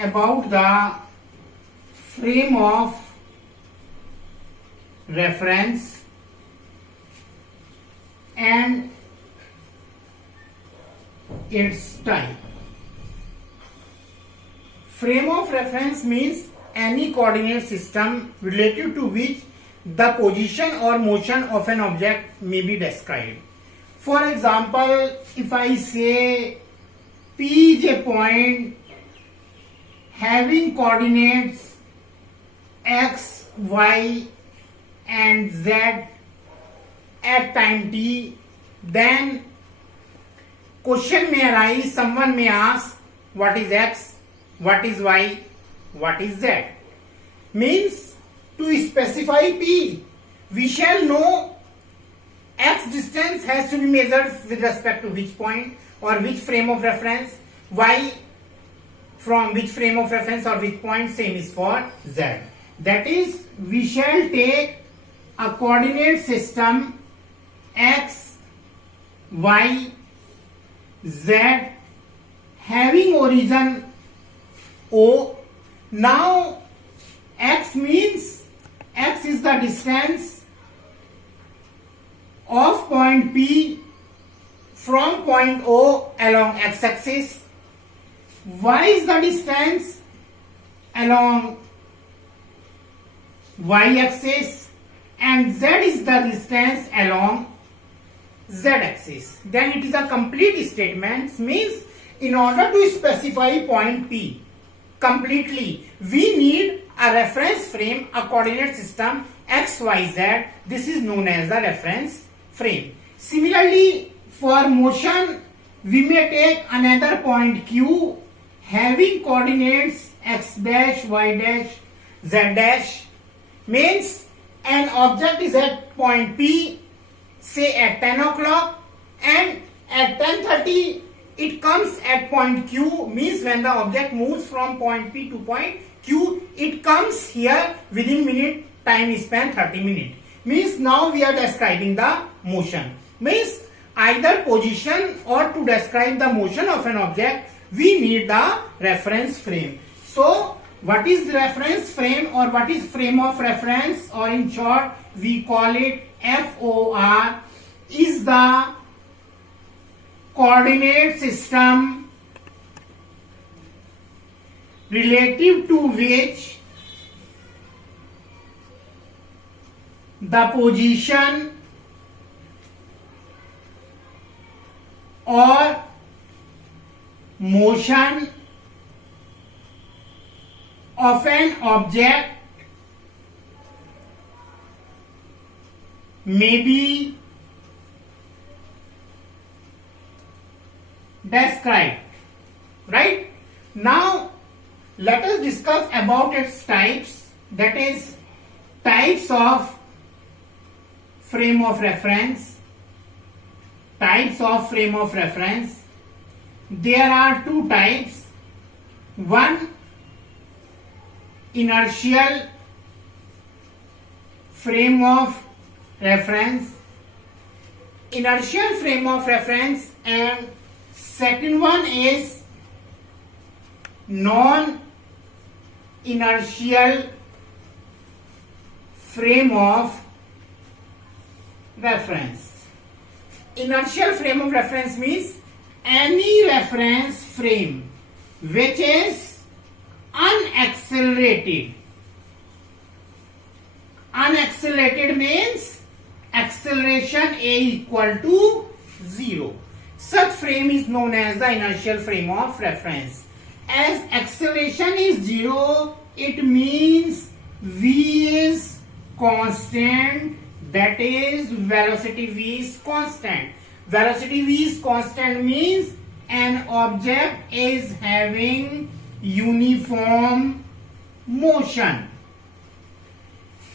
about the frame of reference and its type. Frame of reference means any coordinate system relative to which the position or motion of an object may be described. For example, if I say P is a point having coordinates x, y and z at time t, then question may arise, someone may ask what is x, what is y, what is z. Means to specify P, we shall know x distance has to be measured with respect to which point or which frame of reference, y from which frame of reference or which point, same is for z. That is, we shall take a coordinate system x, y, z having origin O. Now x means x is the distance of point P from point O along x-axis, y is the distance along y-axis and z is the distance along z-axis. Then it is a complete statement. Means in order to specify point P completely, we need a reference frame, a coordinate system x, y, z. This is known as the reference frame. Similarly, for motion, we may take another point Q having coordinates x dash, y dash, z dash. Means an object is at point P, say at 10 o'clock, and at 10:30 it comes at point Q. Means when the object moves from point P to point Q, it comes here within minute, time is spent 30 minutes. Means now we are describing the motion. Means either position or to describe the motion of an object, we need the reference frame. So what is reference frame or what is frame of reference, or in short we call it FOR, is the coordinate system relative to which the position or motion of an object may be described. Right? Now let us discuss about its types, that is types of frame of reference. Types of frame of reference. There are two types. One, inertial frame of reference. Inertial frame of reference, and second one is non-inertial frame of reference. Inertial frame of reference means any reference frame which is unaccelerated. Unaccelerated means acceleration A equal to 0. Such frame is known as the inertial frame of reference. As acceleration is 0, it means V is constant, that is velocity V is constant. Velocity V is constant means an object is having uniform motion.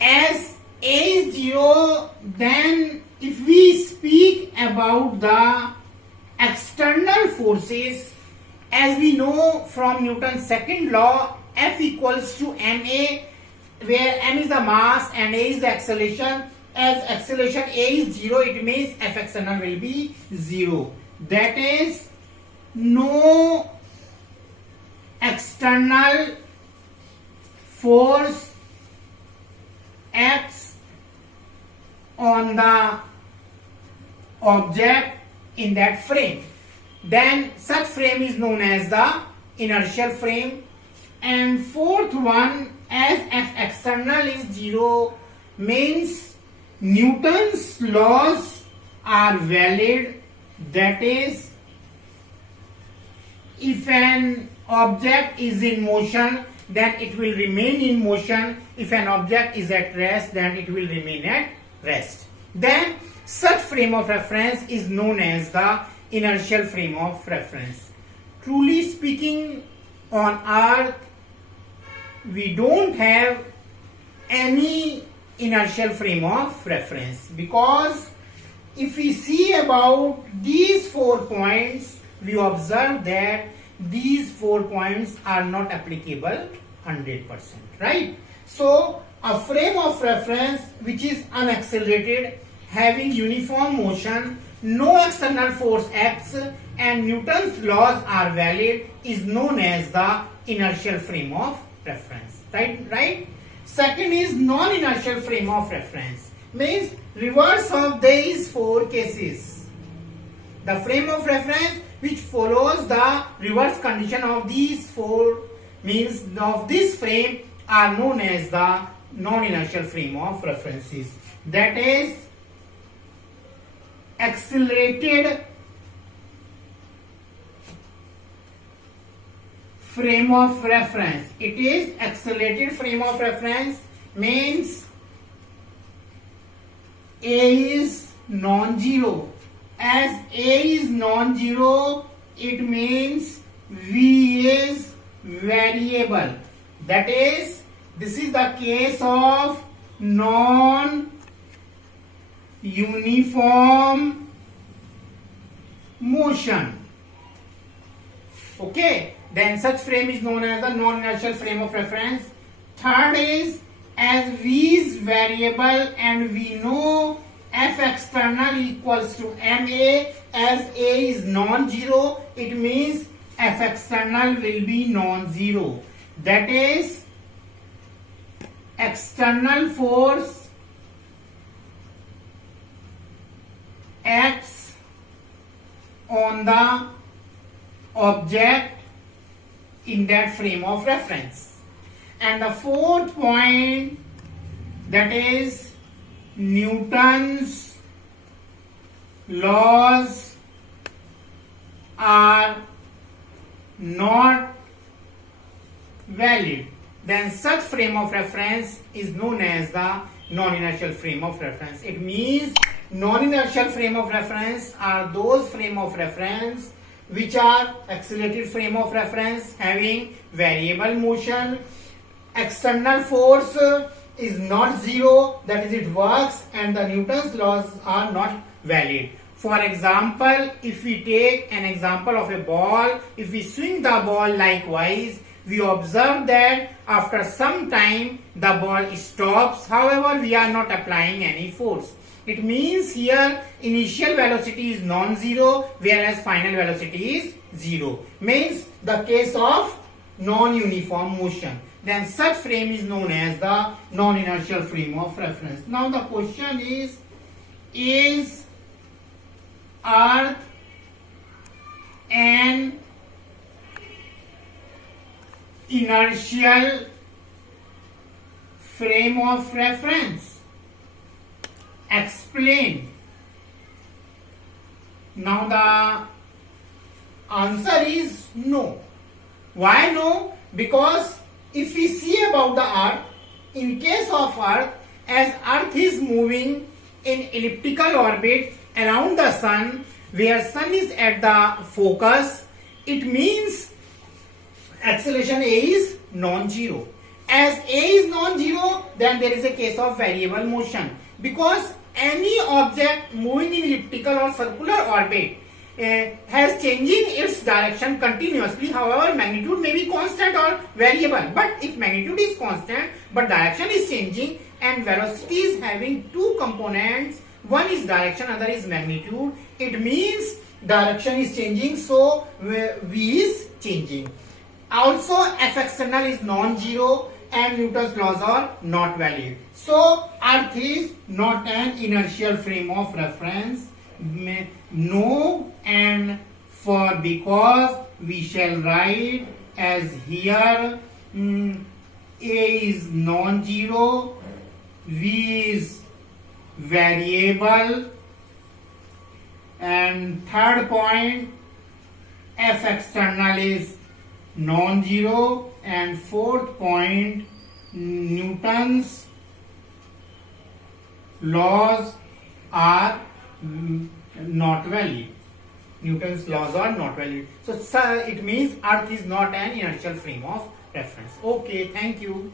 As A is 0, then if we speak about the external forces, as we know from Newton's second law, F equals to ma, where m is the mass and a is the acceleration. As acceleration a is 0, it means F external will be 0. That is, no external force acts on the object in that frame, then such frame is known as the inertial frame. And fourth one, as F external is 0, means Newton's laws are valid. That is, if an object is in motion, then it will remain in motion. If an object is at rest, then it will remain at rest. Then such frame of reference is known as the inertial frame of reference. Truly speaking, on Earth, we don't have any inertial frame of reference, because if we see about these 4 points, we observe that these 4 points are not applicable 100%, right? So a frame of reference which is unaccelerated, having uniform motion, no external force acts, and Newton's laws are valid, is known as the inertial frame of reference, right? Second is non-inertial frame of reference, means reverse of these 4 cases. The frame of reference which follows the reverse condition of these 4 means of this frame are known as the non-inertial frame of references. That is accelerated frame of reference. It is accelerated frame of reference, means A is non-zero. As A is non-zero, it means V is variable. That is, this is the case of non-uniform motion. Okay, then such frame is known as the non-inertial frame of reference. Third is, as V is variable and we know F external equals to MA, as A is non-zero, it means F external will be non-zero. That is, external force acts on the object in that frame of reference. And the fourth point, that is Newton's laws are not valid, then such frame of reference is known as the non-inertial frame of reference. It means non-inertial frame of reference are those frame of reference which are accelerated frame of reference having variable motion. External force is not zero, that is, it works, and the Newton's laws are not valid. For example, if we take an example of a ball, if we swing the ball likewise, we observe that after some time the ball stops. However, we are not applying any force. It means here initial velocity is non-zero, whereas final velocity is 0. Means the case of non-uniform motion. Then such frame is known as the non-inertial frame of reference. Now the question is Earth an inertial frame of reference? Explain. Now the answer is no. Why no? Because if we see about the Earth, in case of Earth, as Earth is moving in elliptical orbit around the Sun, where Sun is at the focus, it means acceleration A is non-zero. As A is non-zero, then there is a case of variable motion, because any object moving in elliptical or circular orbit has changing its direction continuously. However, magnitude may be constant or variable. But if magnitude is constant but direction is changing, and velocity is having 2 components, one is direction, other is magnitude, it means direction is changing, so V is changing. Also, F external is non-zero and Newton's laws are not valid. So, Earth is not an inertial frame of reference. No, and for because we shall write as here A is non-zero, V is variable, and third point F external is non-zero, and fourth point Newton's laws are not valid. Newton's laws are not valid. So it means Earth is not an inertial frame of reference. Okay, thank you.